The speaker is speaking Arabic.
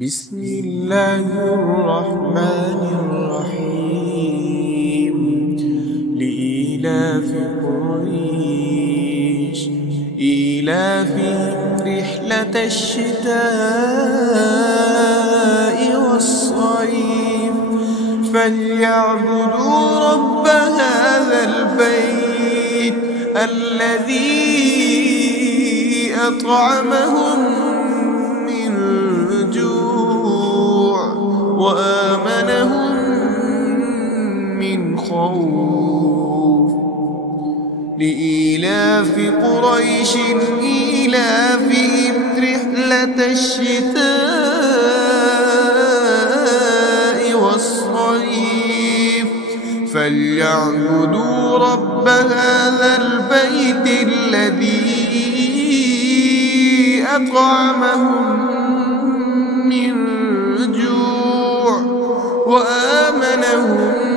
بسم الله الرحمن الرحيم. لإيلاف قريش إيلافهم رحلة الشتاء والصيف فليعبدوا رب هذا البيت الذي أطعمهم من جوع وآمنهم من خوف. لإيلاف قريش إيلافهم رحلة الشتاء والصيف فليعبدوا رب هذا البيت الذي أطعمهم من جوع وآمنهم